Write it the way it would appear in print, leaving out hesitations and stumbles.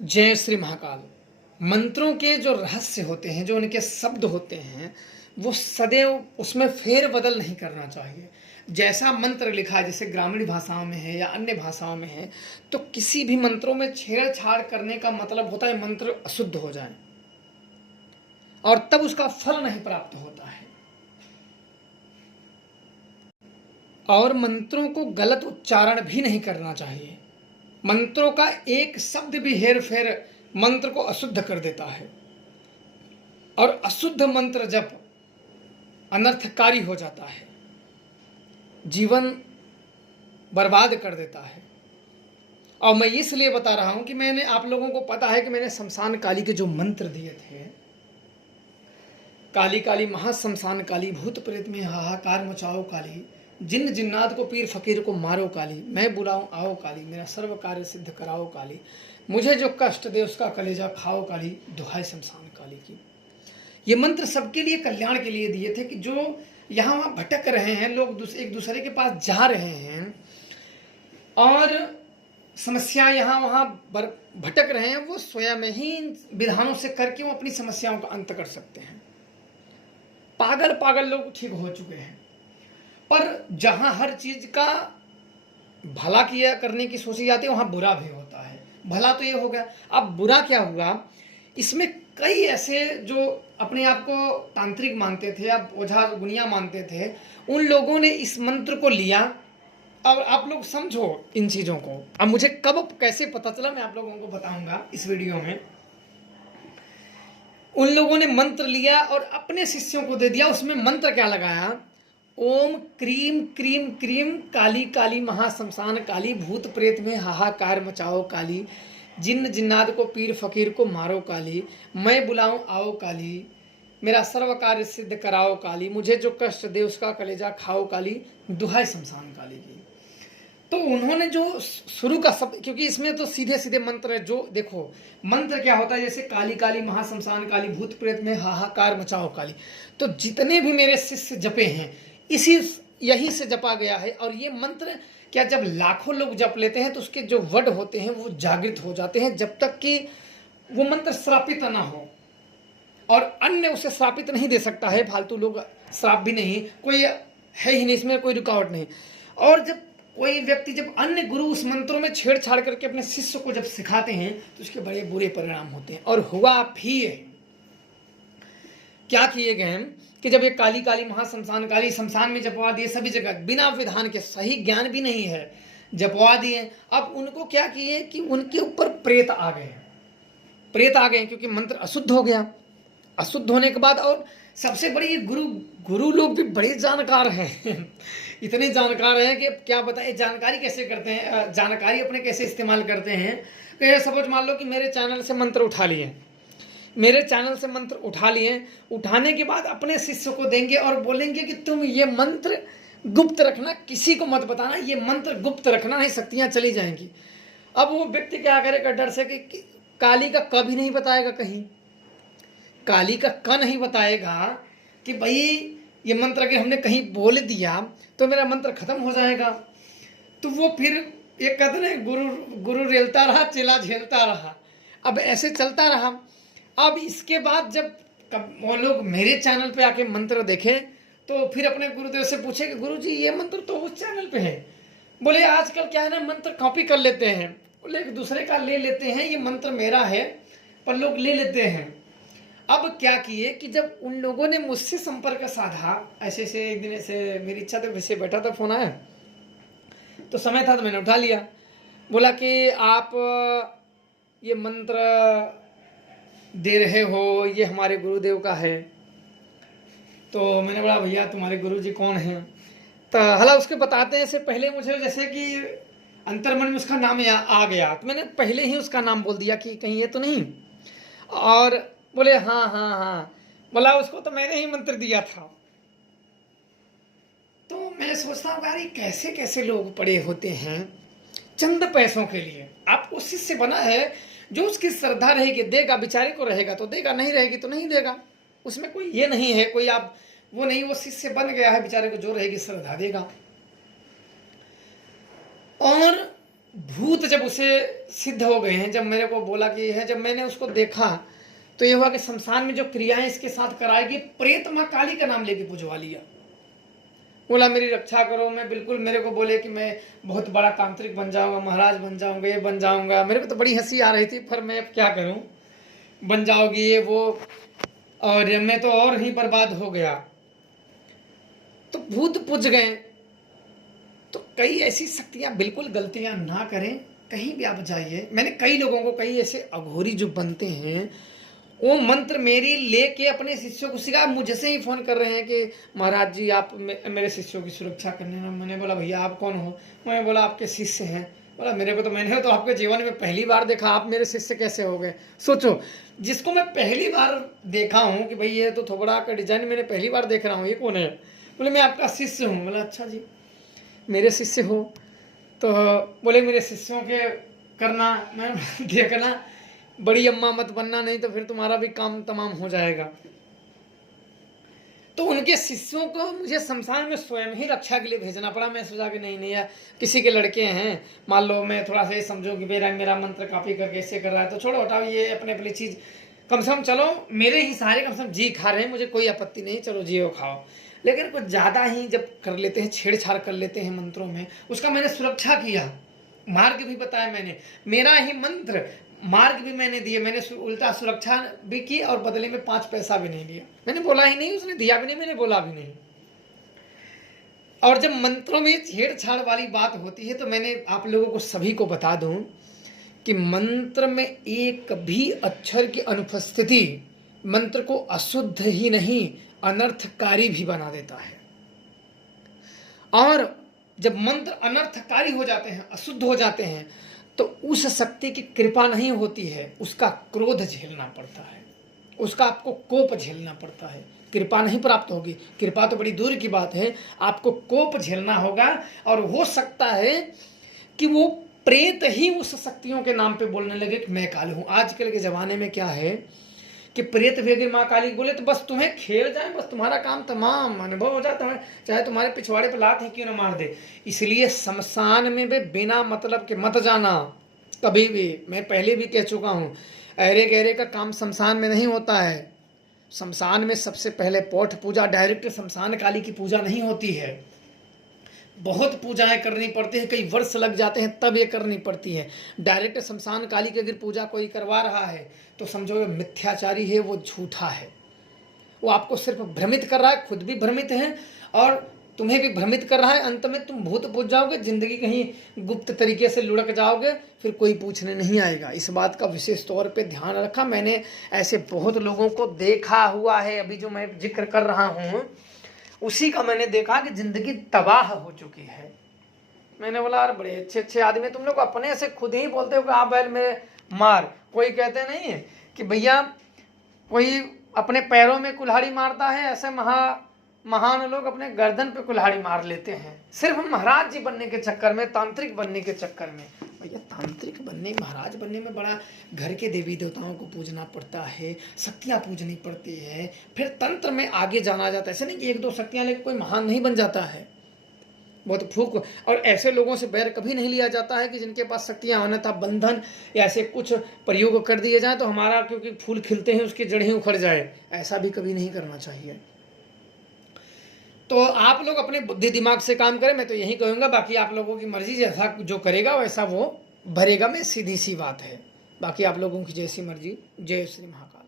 जय श्री महाकाल। मंत्रों के जो रहस्य होते हैं, जो उनके शब्द होते हैं, वो सदैव उसमें फेर बदल नहीं करना चाहिए। जैसा मंत्र लिखा है, जैसे ग्रामीण भाषाओं में है या अन्य भाषाओं में है, तो किसी भी मंत्रों में छेड़छाड़ करने का मतलब होता है मंत्र अशुद्ध हो जाए और तब उसका फल नहीं प्राप्त होता है। और मंत्रों को गलत उच्चारण भी नहीं करना चाहिए। मंत्रों का एक शब्द भी हेर फेर मंत्र को अशुद्ध कर देता है, और अशुद्ध मंत्र जब अनर्थकारी हो जाता है, जीवन बर्बाद कर देता है। और मैं इसलिए बता रहा हूं कि मैंने, आप लोगों को पता है कि मैंने शमशान काली के जो मंत्र दिए थे, काली काली महाशमशान काली, भूत प्रेत में हाहाकार मचाओ काली, जिन्न जिन्नात को पीर फकीर को मारो काली, मैं बुलाऊं आओ काली, मेरा सर्व कार्य सिद्ध कराओ काली, मुझे जो कष्ट दे उसका कलेजा खाओ काली, दुहाई शमशान काली की। ये मंत्र सबके लिए कल्याण के लिए दिए थे कि जो यहाँ वहाँ भटक रहे हैं लोग, एक दूसरे के पास जा रहे हैं और समस्या यहाँ वहाँ भटक रहे हैं, वो स्वयं ही विधानों से करके वो अपनी समस्याओं का अंत कर सकते हैं। पागल पागल लोग ठीक हो चुके हैं, पर जहाँ हर चीज का भला किया करने की सोची जाती है, वहाँ बुरा भी होता है। भला तो ये हो गया, अब बुरा क्या हुआ, इसमें कई ऐसे जो अपने आप को तांत्रिक मानते थे या ओझा गुनिया मानते थे, उन लोगों ने इस मंत्र को लिया। अब आप लोग समझो इन चीज़ों को। अब मुझे कब कैसे पता चला मैं आप लोगों को बताऊंगा इस वीडियो में। उन लोगों ने मंत्र लिया और अपने शिष्यों को दे दिया। उसमें मंत्र क्या लगाया, ओम cream cream cream Kali Kali महाशमशान काली, भूत प्रेत में हाहाकार मचाओ काली, जिन्न जिन्नात को पीर फकीर को मारो काली, मैं बुलाऊं आओ काली, मेरा सर्व कार्य सिद्ध कराओ काली, मुझे जो कष्ट दे उसका कलेजा खाओ काली, दुहाई शमशान काली की। तो उन्होंने जो शुरू का शब्द, क्योंकि इसमें तो सीधे सीधे मंत्र है, जो देखो मंत्र क्या होता है, जैसे काली काली महाशमशान काली, भूत प्रेत में हाहाकार मचाओ काली, तो जितने भी मेरे शिष्य जपे हैं इसी यही से जपा गया है। और ये मंत्र क्या, जब लाखों लोग जप लेते हैं तो उसके जो वर्ड होते हैं वो जागृत हो जाते हैं, जब तक कि वो मंत्र श्रापित ना हो, और अन्य उसे श्रापित नहीं दे सकता है। फालतू लोग श्राप भी नहीं, कोई है ही नहीं, इसमें कोई रुकावट नहीं। और जब कोई व्यक्ति, जब अन्य गुरु उस मंत्रों में छेड़छाड़ करके अपने शिष्य को जब सिखाते हैं तो उसके बड़े बुरे परिणाम होते हैं। और हुआ भी है, क्या किए गए हैं कि जब ये काली काली महाशमशान काली शमशान में जपवा दिए, सभी जगह बिना विधान के, सही ज्ञान भी नहीं है, जपवा दिए। अब उनको क्या किए कि उनके ऊपर प्रेत आ गए, प्रेत आ गए, क्योंकि मंत्र अशुद्ध हो गया। अशुद्ध होने के बाद, और सबसे बड़ी ये गुरु लोग भी बड़े जानकार हैं इतने जानकार हैं कि क्या बताएं जानकारी कैसे करते हैं, जानकारी अपने कैसे इस्तेमाल करते हैं। तो ये सपोज मान लो कि मेरे चैनल से मंत्र उठा लिए, मेरे चैनल से मंत्र उठा लिए, उठाने के बाद अपने शिष्य को देंगे और बोलेंगे कि तुम ये मंत्र गुप्त रखना, किसी को मत बताना, ये मंत्र गुप्त रखना, नहीं शक्तियाँ चली जाएंगी। अब वो व्यक्ति क्या करेगा, डर से कि काली का क भी नहीं बताएगा, कहीं काली का क नहीं बताएगा कि भाई ये मंत्र अगर हमने कहीं बोल दिया तो मेरा मंत्र खत्म हो जाएगा। तो वो फिर एक कहते ना, गुरु रेलता रहा, चेला झेलता रहा। अब ऐसे चलता रहा। अब इसके बाद जब वो लोग मेरे चैनल पे आके मंत्र देखें तो फिर अपने गुरुदेव से पूछे कि गुरुजी ये मंत्र तो उस चैनल पे है। बोले आजकल क्या है ना, मंत्र कॉपी कर लेते हैं, बोले एक दूसरे का ले लेते हैं, ये मंत्र मेरा है पर लोग ले लेते हैं। अब क्या किए कि जब उन लोगों ने मुझसे संपर्क साधा, ऐसे से एक दिन ऐसे मेरी इच्छा तो वैसे बैठा था, फोन आया तो समय था तो मैंने उठा लिया। बोला कि आप ये मंत्र दे रहे हो, ये हमारे गुरुदेव का है। तो मैंने बोला भैया तुम्हारे गुरुजी कौन हैं। तो हला उसके बताते हैं, से पहले मुझे जैसे कि अंतर्मन में उसका नाम आ गया, तो मैंने पहले ही उसका नाम बोल दिया कि कहीं ये तो नहीं। और बोले हाँ हाँ हाँ, बोला उसको तो मैंने ही मंत्र दिया था। तो मैं सोचता हूँ यार, कैसे कैसे लोग पड़े होते हैं चंद पैसों के लिए। आपको शिष्य बना है, जो उसकी श्रद्धा रहेगी देगा, बेचारे को रहेगा तो देगा, नहीं रहेगी तो नहीं देगा। उसमें कोई ये नहीं है, कोई आप वो नहीं, वो शिष्य बन गया है, बेचारे को जो रहेगी श्रद्धा देगा। और भूत जब उसे सिद्ध हो गए हैं, जब मेरे को बोला कि है, जब मैंने उसको देखा तो ये हुआ कि शमशान में जो क्रियाएं इसके साथ कराएगी, प्रेत माँ काली का नाम लेके पुजवा लिया। बोला मेरी रक्षा करो, मैं बिल्कुल, मेरे को बोले कि मैं बहुत बड़ा तांत्रिक बन जाऊंगा, महाराज बन जाऊंगा, ये बन जाऊंगा। मेरे को तो बड़ी हंसी आ रही थी, पर मैं अब क्या करूं, बन जाओगी ये वो, और मैं तो और ही बर्बाद हो गया। तो भूत पूज गए। तो कई ऐसी शक्तियां, बिल्कुल गलतियां ना करें, कहीं भी आप जाइए। मैंने कई लोगों को, कई ऐसे अघोरी जो बनते हैं, वो मंत्र मेरी लेके अपने शिष्यों को सिखा, मुझसे ही फोन कर रहे हैं कि महाराज जी आप मेरे शिष्यों की सुरक्षा करने ना। मैंने बोला भैया आप कौन हो? मैंने बोला आपके शिष्य हैं। बोला मेरे को तो, मैंने तो आपके जीवन में पहली बार देखा, आप मेरे शिष्य कैसे हो गए? सोचो, जिसको मैं पहली बार देखा हूँ कि भाई ये तो थोबड़ा का डिजाइन मैंने पहली बार देख रहा हूँ, ये कौन है? बोले मैं आपका शिष्य हूँ। बोला अच्छा जी, मेरे शिष्य हो तो बोले मेरे शिष्यों के करना, मैं देखना, बड़ी अम्मा मत बनना, नहीं तो फिर तुम्हारा भी काम तमाम हो जाएगा। तो उनके शिष्यों को मुझे शमशान में स्वयं ही रक्षा के लिए भेजना पड़ा। मैं सोचा कि नहीं यार, किसी के लड़के हैं, मान लो मैं थोड़ा सा ये समझो कि मेरा मंत्र कॉपी करके ऐसे कर रहा है, तो छोड़ो हटाओ, ये अपने अपनी चीज़, कम से कम चलो मेरे ही सारे कम से कम जी खा रहे हैं, मुझे कोई आपत्ति नहीं, चलो जियो खाओ। लेकिन कुछ ज़्यादा ही जब कर लेते हैं, छेड़छाड़ कर लेते हैं मंत्रों में, उसका मैंने सुरक्षा किया, मार्ग भी बताया मैंने, मेरा ही मंत्र, मार्ग भी मैंने दिए, मैंने उल्टा सुरक्षा भी की, और बदले में 5 पैसा भी नहीं दिया। मैंने बोला ही नहीं, उसने दिया भी नहीं, मैंने बोला भी नहीं। और जब मंत्रों में छेड़छाड़ वाली बात होती है, तो मैंने आप लोगों को सभी को बता दूं कि मंत्र में एक भी अक्षर की अनुपस्थिति मंत्र को अशुद्ध ही नहीं, अनर्थकारी भी बना देता है। और जब मंत्र अनर्थकारी हो जाते हैं, अशुद्ध हो जाते हैं, तो उस शक्ति की कृपा नहीं होती है, उसका क्रोध झेलना पड़ता है, उसका आपको कोप झेलना पड़ता है। कृपा नहीं प्राप्त होगी, कृपा तो बड़ी दूर की बात है, आपको कोप झेलना होगा। और हो सकता है कि वो प्रेत ही उस शक्तियों के नाम पे बोलने लगे कि मैं काली हूँ। आजकल के ज़माने में क्या है कि प्रेत भी अगर माँ काली बोले तो बस तुम्हें खेल जाए, बस तुम्हारा काम तमाम अनुभव हो जाता है, चाहे तुम्हारे पिछवाड़े पर लात ही क्यों ना मार दे। इसलिए शमशान में भी बिना मतलब के मत जाना कभी भी। मैं पहले भी कह चुका हूँ, अरे गहरे का काम शमशान में नहीं होता है। शमशान में सबसे पहले पौठ पूजा, डायरेक्ट शमशान काली की पूजा नहीं होती है, बहुत पूजाएं करनी पड़ती हैं, कई वर्ष लग जाते हैं तब ये करनी पड़ती है। डायरेक्ट शमशान काली की अगर पूजा कोई करवा रहा है तो समझो मिथ्याचारी है, वो झूठा है, वो आपको सिर्फ भ्रमित कर रहा है, खुद भी भ्रमित है और तुम्हें भी भ्रमित कर रहा है। अंत में तुम भूत पूज जाओगे, जिंदगी कहीं गुप्त तरीके से लुढ़क जाओगे, फिर कोई पूछने नहीं आएगा। इस बात का विशेष तौर पे ध्यान रखा। मैंने ऐसे बहुत लोगों को देखा हुआ है, अभी जो मैं जिक्र कर रहा हूँ उसी का मैंने देखा कि जिंदगी तबाह हो चुकी है। मैंने बोला अरे बड़े अच्छे अच्छे आदमी, तुम लोग अपने से खुद ही बोलते हो कि आप बैल में मार। कोई कहते नहीं है कि भैया कोई अपने पैरों में कुल्हाड़ी मारता है, ऐसे महान लोग अपने गर्दन पे कुल्हाड़ी मार लेते हैं, सिर्फ महाराज जी बनने के चक्कर में, तांत्रिक बनने के चक्कर में। भैया तांत्रिक बनने, महाराज बनने में बड़ा घर के देवी देवताओं को पूजना पड़ता है, शक्तियाँ पूजनी पड़ती है, फिर तंत्र में आगे जाना जाता है। ऐसे नहीं कि 1-2 शक्तियाँ लेकर कोई महान नहीं बन जाता है, बहुत फूक। और ऐसे लोगों से बैर कभी नहीं लिया जाता है कि जिनके पास शक्तियाँ होने था बंधन या ऐसे कुछ प्रयोग कर दिए जाए तो हमारा क्योंकि फूल खिलते हैं उसकी जड़ें उखड़ जाए, ऐसा भी कभी नहीं करना चाहिए। तो आप लोग अपने बुद्धि दिमाग से काम करें, मैं तो यही कहूँगा। बाकी आप लोगों की मर्जी, जैसा जो करेगा वैसा वो भरेगा में, सीधी सी बात है। बाकी आप लोगों की जैसी मर्जी। जय श्री महाकाल।